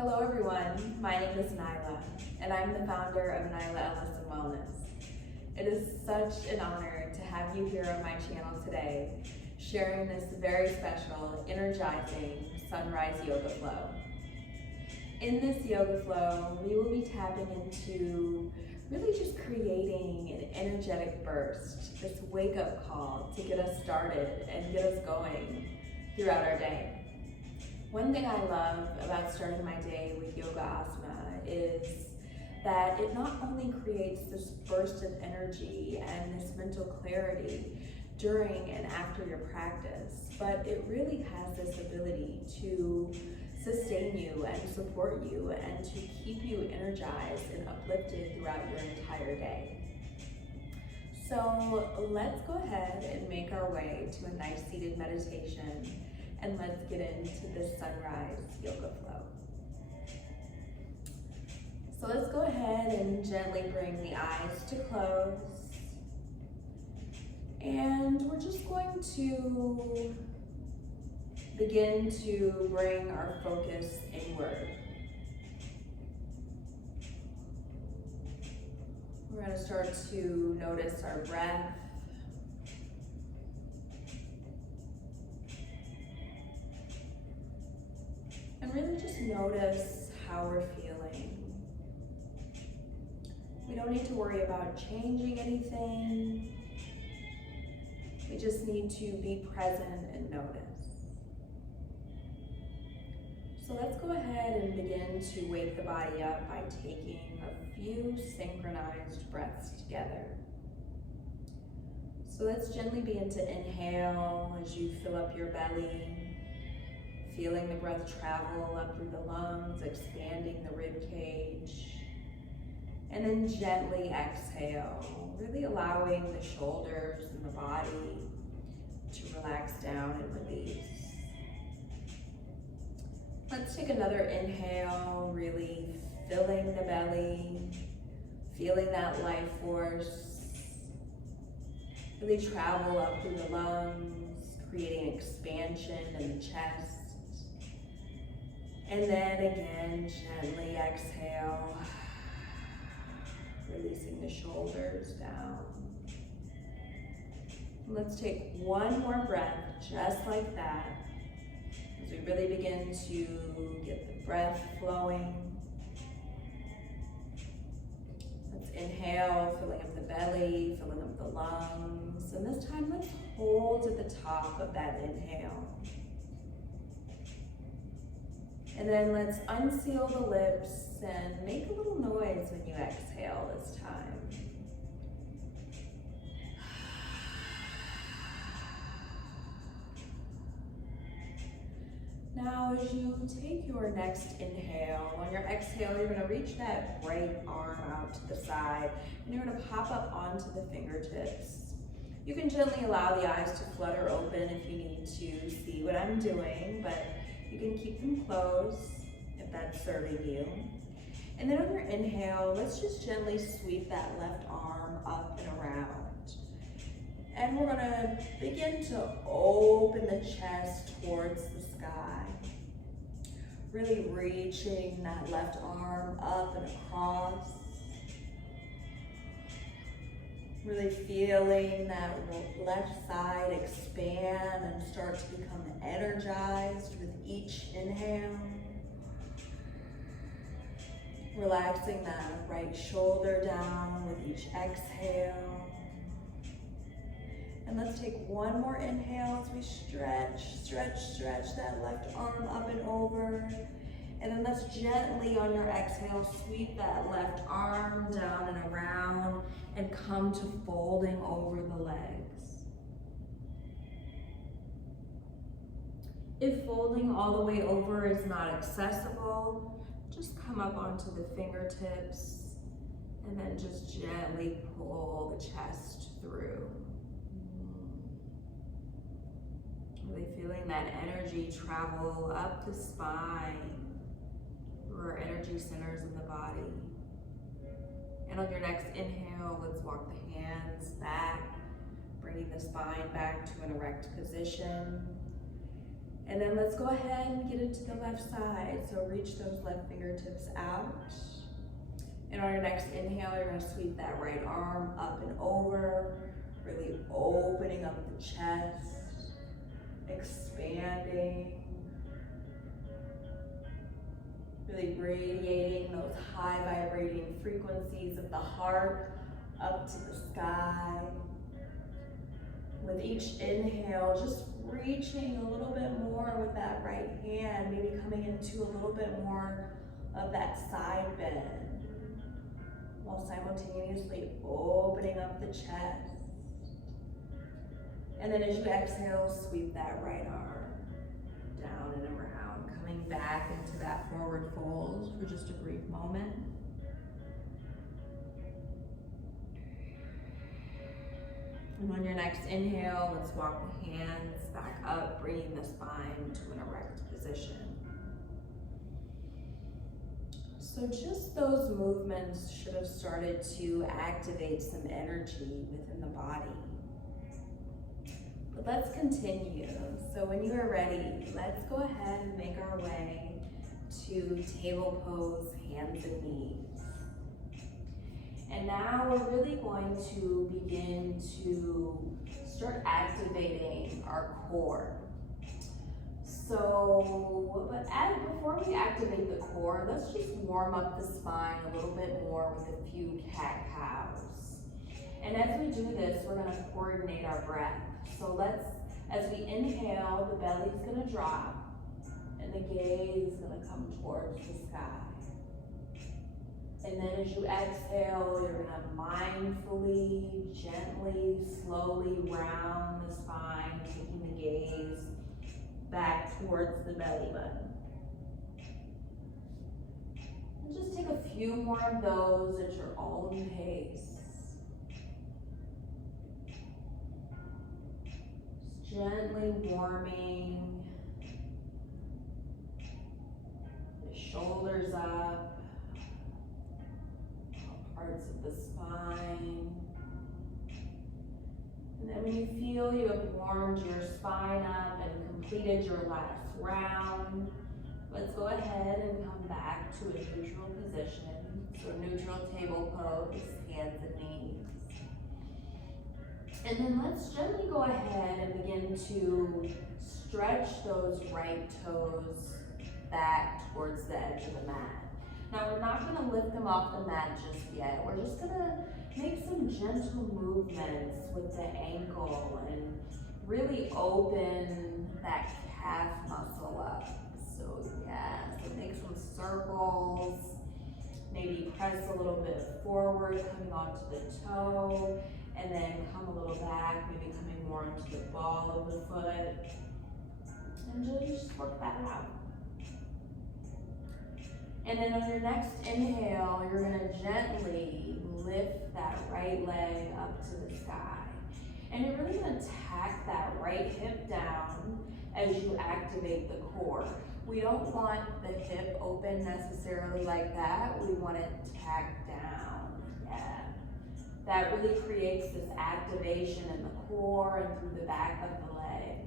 Hello everyone, my name is Nyla, and I'm the founder of Nyla Ellis and Wellness. It is such an honor to have you here on my channel today, sharing this very special, energizing sunrise yoga flow. In this yoga flow, we will be tapping into really just creating an energetic burst, this wake-up call to get us started and get us going throughout our day. One thing I love about starting my day with yoga asana is that it not only creates this burst of energy and this mental clarity during and after your practice, but it really has this ability to sustain you and support you and to keep you energized and uplifted throughout your entire day. So let's go ahead and make our way to a nice seated meditation, and let's get into this sunrise yoga flow. So let's go ahead and gently bring the eyes to close. And we're just going to begin to bring our focus inward. We're going to start to notice our breath. And really just notice how we're feeling. We don't need to worry about changing anything. We just need to be present and notice. So let's go ahead and begin to wake the body up by taking a few synchronized breaths together. So let's gently begin to inhale as you fill up your belly, feeling the breath travel up through the lungs, expanding the rib cage. And then gently exhale, really allowing the shoulders and the body to relax down and release. Let's take another inhale, really filling the belly, feeling that life force really travel up through the lungs, creating expansion in the chest. And then again, gently exhale, releasing the shoulders down. Let's take one more breath, just like that, as we really begin to get the breath flowing. Let's inhale, filling up the belly, filling up the lungs. And this time, let's hold at the top of that inhale. And then let's unseal the lips and make a little noise when you exhale this time. Now, as you take your next inhale, on your exhale, you're going to reach that right arm out to the side, and you're going to pop up onto the fingertips. You can gently allow the eyes to flutter open if you need to see what I'm doing, but you can keep them closed if that's serving you. And then on your inhale, let's just gently sweep that left arm up and around. And we're gonna begin to open the chest towards the sky. Really reaching that left arm up and across. Really feeling that left side expand and start to become energized with each inhale. Relaxing that right shoulder down with each exhale. And let's take one more inhale as we stretch that left arm up and over. And then let's gently, on your exhale, sweep that left arm down and around and come to folding over the legs. If folding all the way over is not accessible, just come up onto the fingertips and then just gently pull the chest through. Really feeling that energy travel up the spine, through our energy centers in the body. And on your next inhale, let's walk the hands back, bringing the spine back to an erect position. And then let's go ahead and get into the left side. So reach those left fingertips out. And on your next inhale, you're gonna sweep that right arm up and over, really opening up the chest, expanding, really radiating those high vibrating frequencies of the heart up to the sky. With each inhale, just reaching a little bit more with that right hand, maybe coming into a little bit more of that side bend, while simultaneously opening up the chest. And then as you exhale, sweep that right arm down and around, coming back into that forward fold for just a brief moment. And on your next inhale, let's walk the hands back up, bringing the spine to an erect position. So just those movements should have started to activate some energy within the body. But let's continue. So when you are ready, let's go ahead and make our way to table pose, hands and knees. And now we're really going to begin to start activating our core. So, before we activate the core, let's just warm up the spine a little bit more with a few cat-cows. And as we do this, we're gonna coordinate our breath. So as we inhale, the belly's gonna drop and the gaze is gonna come towards the sky. And then as you exhale, you're gonna mindfully, gently, slowly round the spine, taking the gaze back towards the belly button. And just take a few more of those at your own pace. Just gently warming the shoulders up, parts of the spine. And then when you feel you have warmed your spine up and completed your last round, let's go ahead and come back to a neutral position. So neutral table pose, hands and knees. And then let's gently go ahead and begin to stretch those right toes back towards the edge of the mat. Now we're not gonna lift them off the mat just yet. We're just gonna make some gentle movements with the ankle and really open that calf muscle up. So yeah, so make some circles, maybe press a little bit forward, coming onto the toe, and then come a little back, maybe coming more into the ball of the foot. And just work that out. And then on your next inhale, you're gonna gently lift that right leg up to the sky. And you're really gonna tack that right hip down as you activate the core. We don't want the hip open necessarily like that. We want it tacked down, yeah. That really creates this activation in the core and through the back of the leg.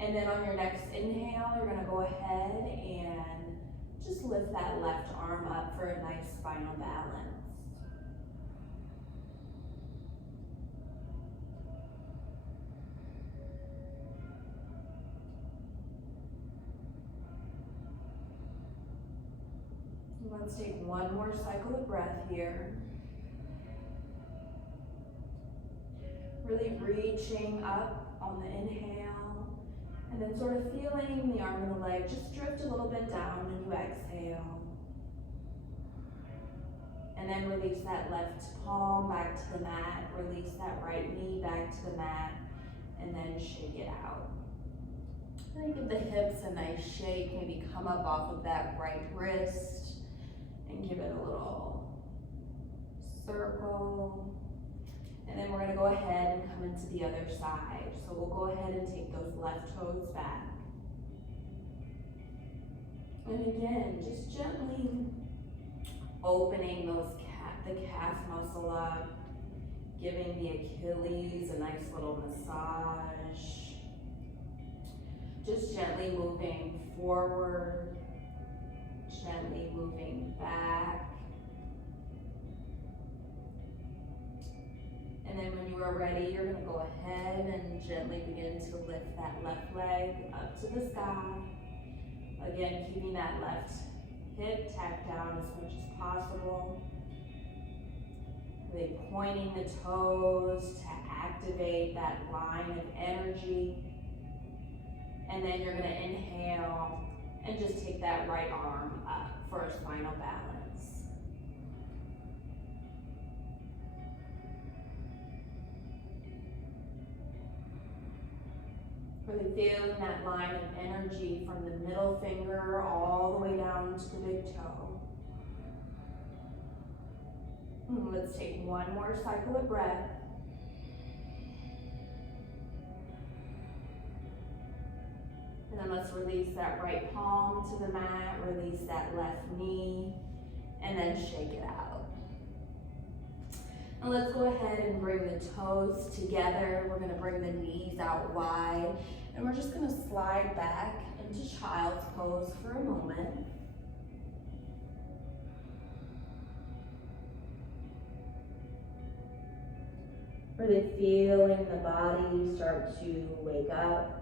And then on your next inhale, you're gonna go ahead and just lift that left arm up for a nice spinal balance. Let's take one more cycle of breath here. Really reaching up on the inhale, and then sort of feeling the arm and the leg just drift a little bit down when you exhale. And then release that left palm back to the mat, release that right knee back to the mat, and then shake it out. Then give the hips a nice shake, maybe come up off of that right wrist, and give it a little circle. And then we're gonna go ahead and come into the other side. So we'll go ahead and take those left toes back. And again, just gently opening the calf muscle up, giving the Achilles a nice little massage. Just gently moving forward, gently moving back. And then when you are ready, you're going to go ahead and gently begin to lift that left leg up to the sky. Again, keeping that left hip tacked down as much as possible. Really pointing the toes to activate that line of energy. And then you're going to inhale and just take that right arm up for a final balance. Really feeling that line of energy from the middle finger all the way down to the big toe. Let's take one more cycle of breath. And then let's release that right palm to the mat, release that left knee, and then shake it out. And let's go ahead and bring the toes together. We're gonna bring the knees out wide, and we're just gonna slide back into child's pose for a moment. Really feeling the body start to wake up.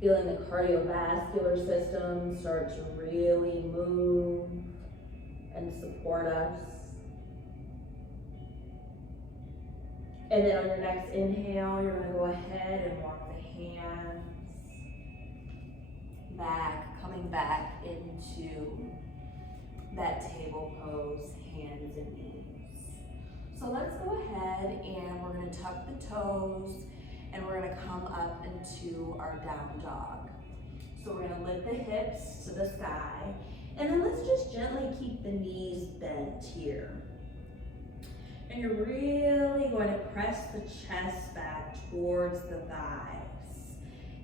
Feeling the cardiovascular system start to really move and support us. And then on your next inhale, you're gonna go ahead and walk the hands back, coming back into that table pose, hands and knees. So let's go ahead and we're gonna tuck the toes and we're gonna come up into our down dog. So we're gonna lift the hips to the sky, and then let's just gently keep the knees bent here. And you're really going to press the chest back towards the thighs.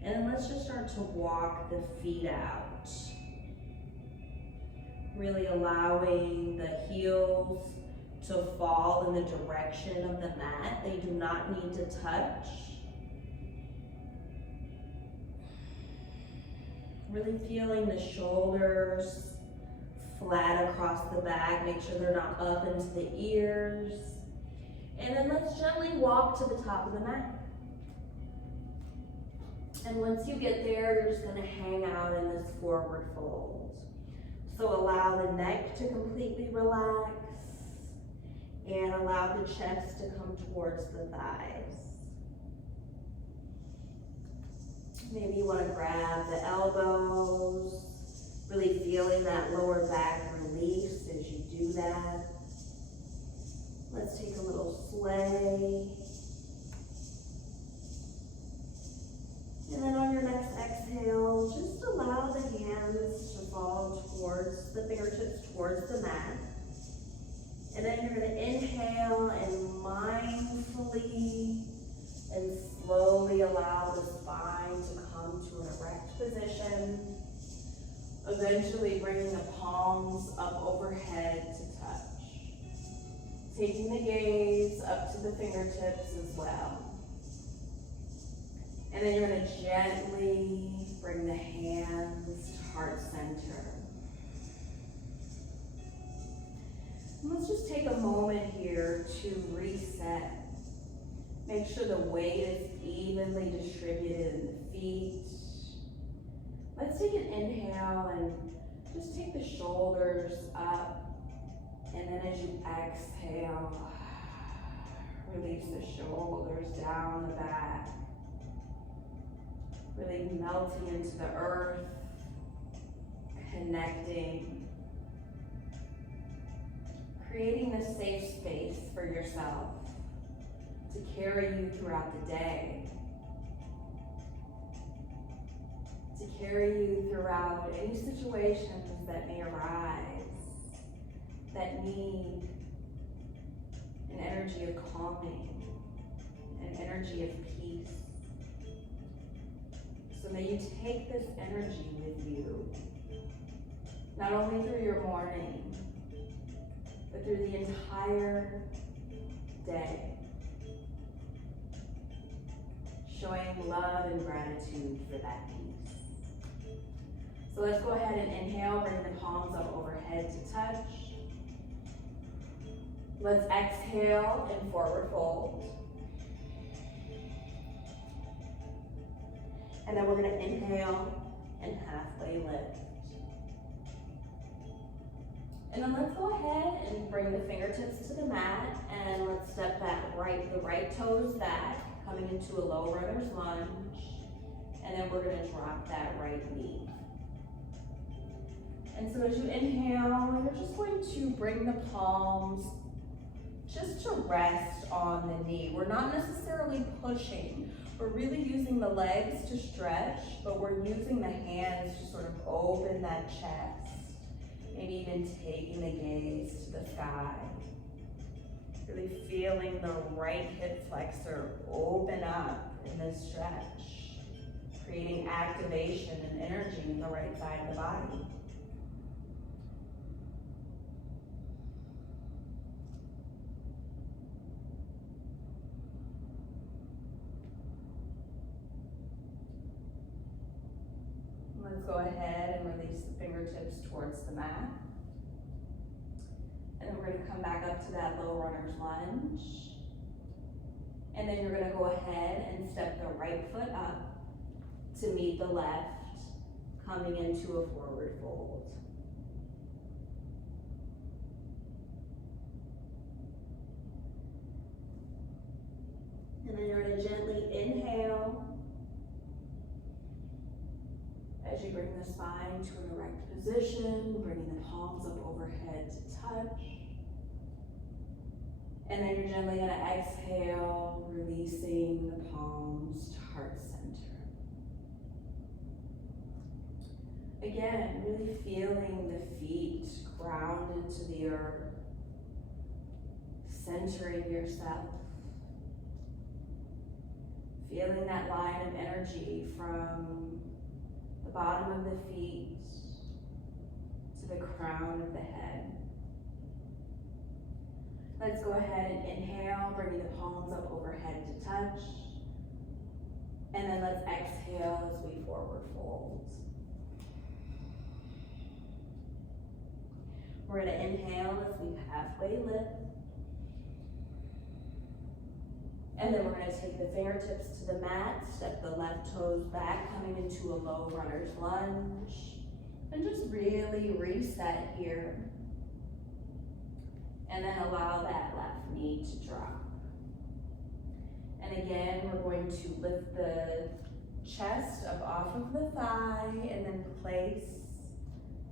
And then let's just start to walk the feet out. Really allowing the heels to fall in the direction of the mat. They do not need to touch. Really feeling the shoulders flat across the back. Make sure they're not up into the ears. And then let's gently walk to the top of the mat. And once you get there, you're just gonna hang out in this forward fold. So allow the neck to completely relax and allow the chest to come towards the thighs. Maybe you want to grab the elbows, really feeling that lower back release as you do that. Let's take a little sway. And then on your next exhale, just allow the hands to fall towards the fingertips, towards the mat. And then you're going to inhale and mindfully and slowly allow the spine to come to an erect position. Eventually bringing the palms up overhead to touch. Taking the gaze up to the fingertips as well. And then you're going to gently bring the hands to heart center. And let's just take a moment here to reset. Make sure the weight is evenly distributed in the feet. Let's take an inhale and just take the shoulders up. And then as you exhale, release the shoulders down the back. Really melting into the earth, connecting, creating this safe space for yourself to carry you throughout the day, to carry you throughout any situations that may arise that need an energy of calming, an energy of peace. So may you take this energy with you, not only through your morning, but through the entire day. showing love and gratitude for that piece. So let's go ahead and inhale, bring the palms up overhead to touch. Let's exhale and forward fold. And then we're gonna inhale and halfway lift. And then let's go ahead and bring the fingertips to the mat, and let's step the right toes back, coming into a low runner's lunge. And then we're gonna drop that right knee. And so as you inhale, you're just going to bring the palms just to rest on the knee. We're not necessarily pushing. We're really using the legs to stretch, but we're using the hands to sort of open that chest. Maybe even taking the gaze to the sky. Really feeling the right hip flexor open up in this stretch, creating activation and energy in the right side of the body. Let's go ahead and release the fingertips towards the mat. And then we're going to come back up to that low runner's lunge. And then you're going to go ahead and step the right foot up to meet the left, coming into a forward fold. And then you're going to gently inhale as you bring the spine to an erect position, bringing the palms up overhead to touch. And then you're gently going to exhale, releasing the palms to heart center. Again, really feeling the feet ground into the earth, centering yourself. Feeling that line of energy from the bottom of the feet to the crown of the head. Let's go ahead and inhale, bringing the palms up overhead to touch. And then let's exhale as we forward fold. We're going to inhale as we halfway lift. And then we're going to take the fingertips to the mat, step the left toes back, coming into a low runner's lunge. And just really reset here. And then allow that left knee to drop. And again, we're going to lift the chest up off of the thigh and then place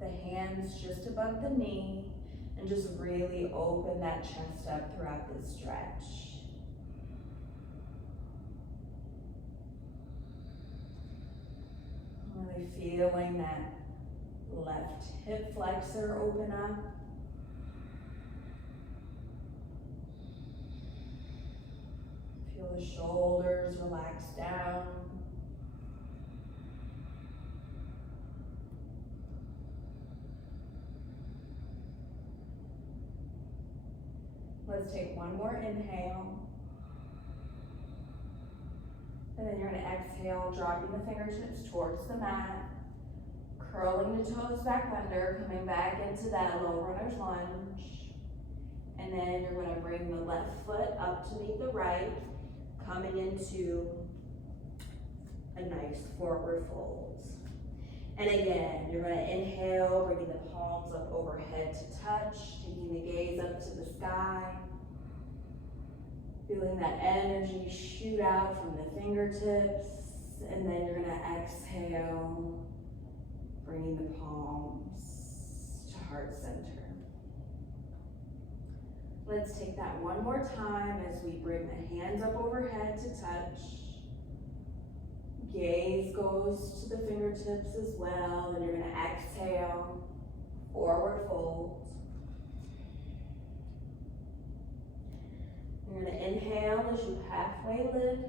the hands just above the knee and just really open that chest up throughout this stretch. Really feeling that left hip flexor open up. Feel the shoulders relax down. Let's take one more inhale. And then you're going to exhale, dropping the fingertips towards the mat, curling the toes back under, coming back into that low runner's lunge. And then you're going to bring the left foot up to meet the right, coming into a nice forward fold. And again, you're going to inhale, bringing the palms up overhead to touch, taking the gaze up to the sky. Feeling that energy shoot out from the fingertips, and then you're going to exhale, bringing the palms to heart center. Let's take that one more time as we bring the hands up overhead to touch. Gaze goes to the fingertips as well, and you're going to exhale, forward fold. You're going to inhale as you halfway lift.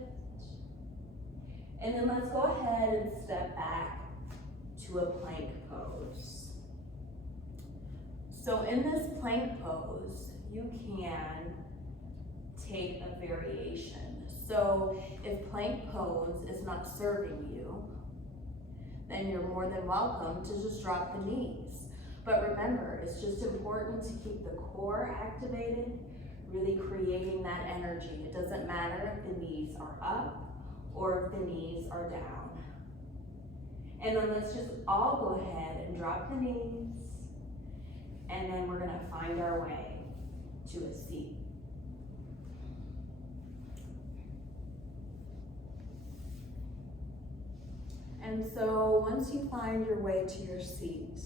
And then let's go ahead and step back to a plank pose. So in this plank pose, you can take a variation. So if plank pose is not serving you, then you're more than welcome to just drop the knees. But remember, it's just important to keep the core activated, really creating that energy. It doesn't matter if the knees are up or if the knees are down. And then let's just all go ahead and drop the knees, and then we're gonna find our way to a seat. And so once you find your way to your seat,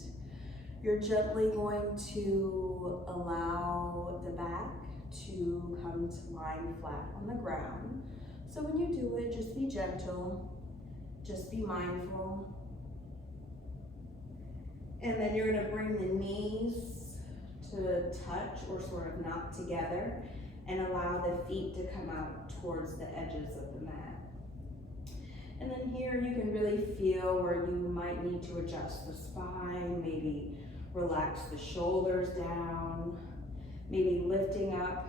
you're gently going to allow the back to come to lying flat on the ground. So when you do it, just be gentle, just be mindful. And then you're gonna bring the knees to touch or sort of knock together and allow the feet to come out towards the edges of the mat. And then here you can really feel where you might need to adjust the spine, maybe relax the shoulders down, maybe lifting up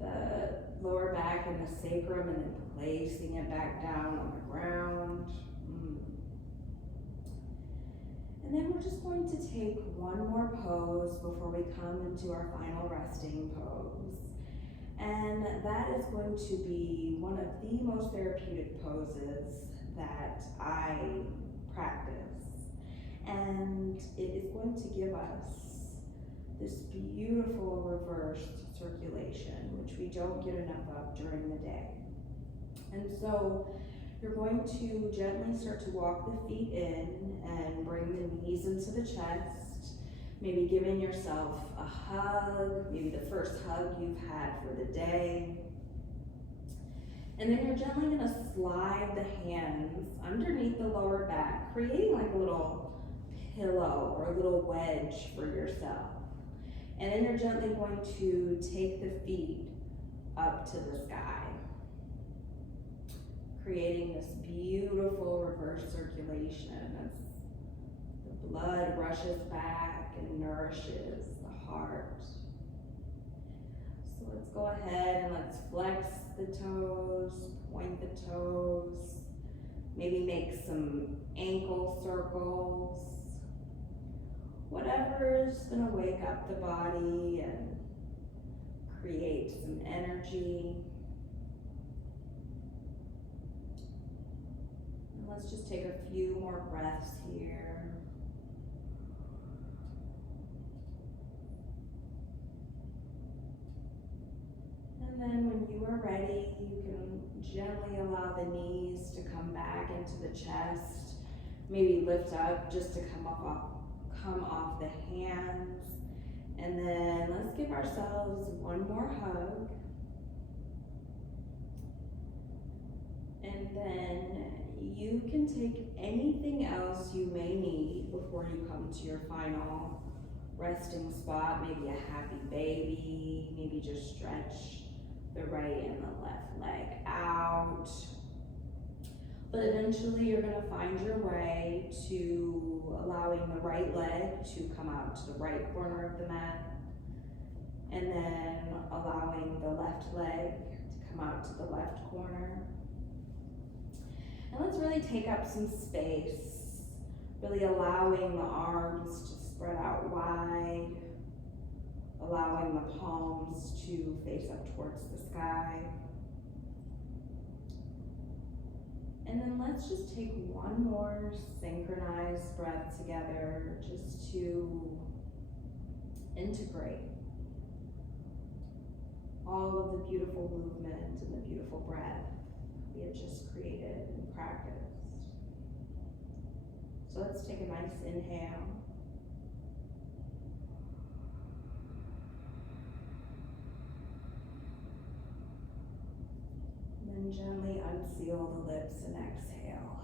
the lower back and the sacrum and then placing it back down on the ground. And then we're just going to take one more pose before we come into our final resting pose. And that is going to be one of the most therapeutic poses that I practice. And it is going to give us this beautiful reversed circulation, which we don't get enough of during the day. And so you're going to gently start to walk the feet in and bring the knees into the chest, maybe giving yourself a hug, maybe the first hug you've had for the day. And then you're gently gonna slide the hands underneath the lower back, creating like a little pillow or a little wedge for yourself. And then you're gently going to take the feet up to the sky, creating this beautiful reverse circulation as the blood rushes back and nourishes the heart. So let's go ahead and let's flex the toes, point the toes, maybe make some ankle circles. Whatever is gonna wake up the body and create some energy. And let's just take a few more breaths here. And then when you are ready, you can gently allow the knees to come back into the chest, maybe lift up just to come off the hands. And then let's give ourselves one more hug. And then you can take anything else you may need before you come to your final resting spot, maybe a happy baby, maybe just stretch the right and the left leg out. But eventually you're gonna find your way to allowing the right leg to come out to the right corner of the mat, and then allowing the left leg to come out to the left corner. And let's really take up some space, really allowing the arms to spread out wide, allowing the palms to face up towards the sky. And then let's just take one more synchronized breath together just to integrate all of the beautiful movement and the beautiful breath we have just created and practiced. So let's take a nice inhale. And then gently unseal the lips and exhale.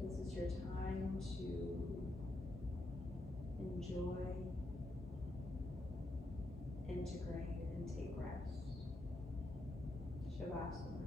This is your time to enjoy, integrate, and take rest. Shavasana.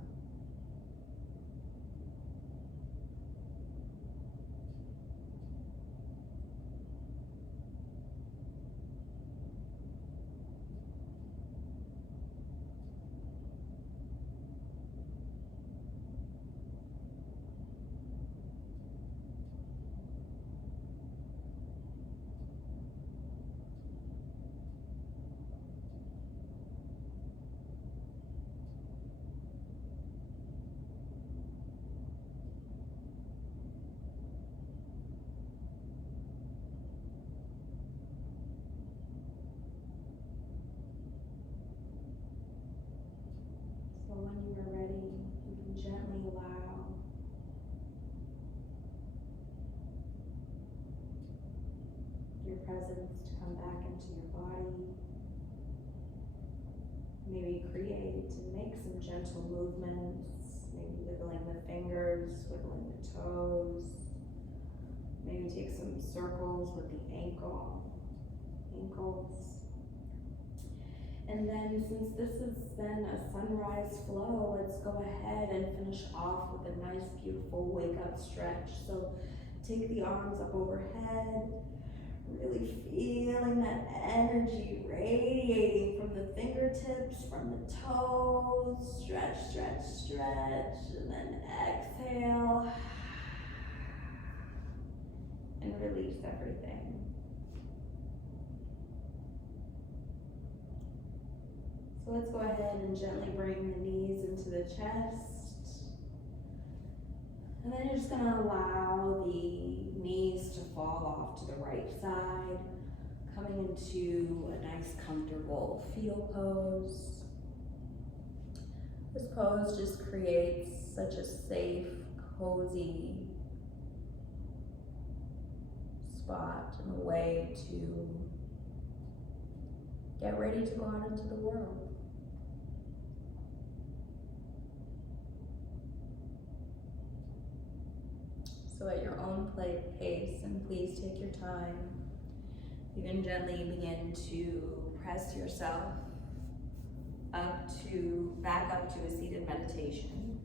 when you are ready, you can gently allow your presence to come back into your body. Maybe create and make some gentle movements, maybe wiggling the fingers, wiggling the toes. Maybe take some circles with the ankles. And then, since this has been a sunrise flow, let's go ahead and finish off with a nice, beautiful wake up stretch. So take the arms up overhead, really feeling that energy radiating from the fingertips, from the toes. Stretch, stretch, stretch, and then exhale. And release everything. So let's go ahead and gently bring the knees into the chest. And then you're just gonna allow the knees to fall off to the right side, coming into a nice comfortable fetal pose. This pose just creates such a safe, cozy spot and a way to get ready to go out into the world. So at your own pace, and please take your time, you can gently begin to press yourself back up to a seated meditation.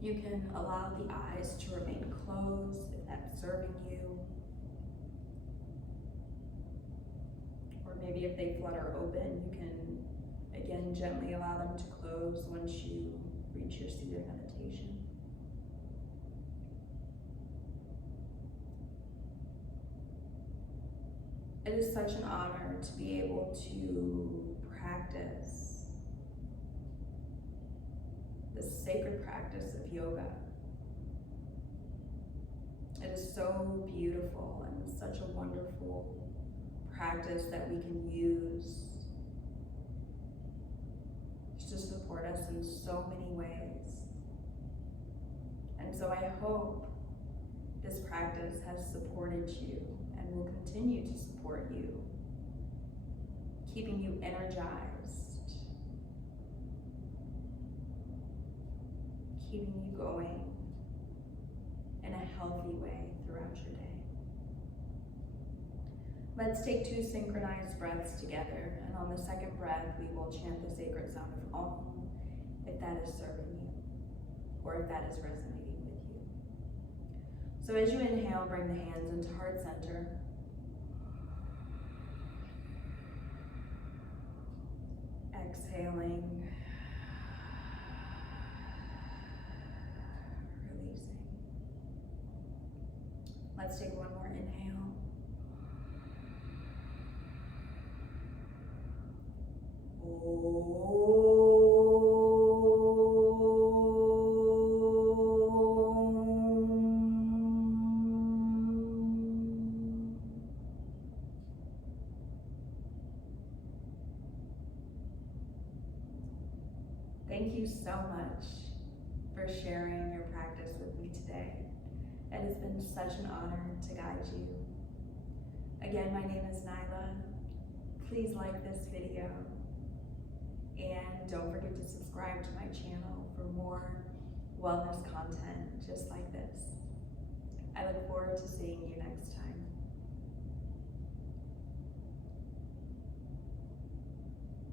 You can allow the eyes to remain closed if that's serving you. Or maybe if they flutter open, you can again gently allow them to close once you reach your seated meditation. It is such an honor to be able to practice the sacred practice of yoga. It is so beautiful and such a wonderful practice that we can use to support us in so many ways. And so I hope this practice has supported you and will continue to support you, keeping you energized, keeping you going in a healthy way throughout your day. Let's take 2 synchronized breaths together, and on the second breath, we will chant the sacred sound of Om, if that is serving you, or if that is resonating with you. So as you inhale, bring the hands into heart center. Exhaling. Releasing. Let's take one more inhale. Thank you so much for sharing your practice with me today. It has been such an honor to guide you. Again, my name is Nyla. Please like this video, and don't forget to subscribe to my channel for more wellness content just like this. I look forward to seeing you next time.